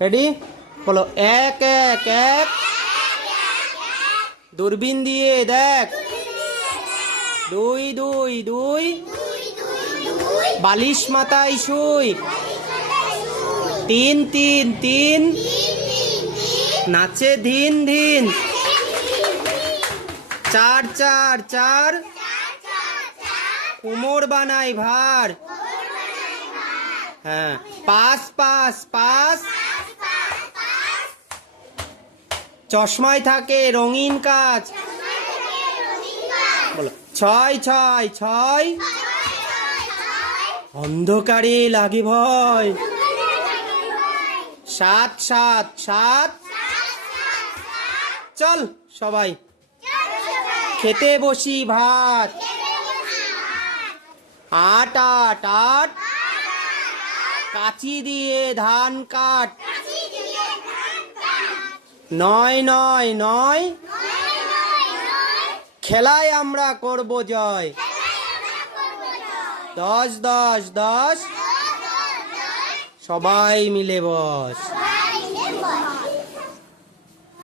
Ready? বলো, এক এক এক। দূরবীন দিয়ে দেখ। দুই দুই দুই। বালিশ মাথায় শুই। তিন তিন তিন। নাচে ধিন ধিন। চার চার চার। কুমোর বানাই ভার। হ্যাঁ, পাঁচ পাঁচ পাঁচ। চশমায় থাকে রঙিন কাজ। বলো, ছয় ছয় ছয়। অন্ধকারে লাগে ভয়। সাত সাত সাত। চল সবাই খেতে বসি ভাত। আট আট আট। কাঁচি দিয়ে ধান কাট। নয় নয় নয়। খেলায় আমরা করব জয়। দশ দশ দশ। সবাই মিলে বস।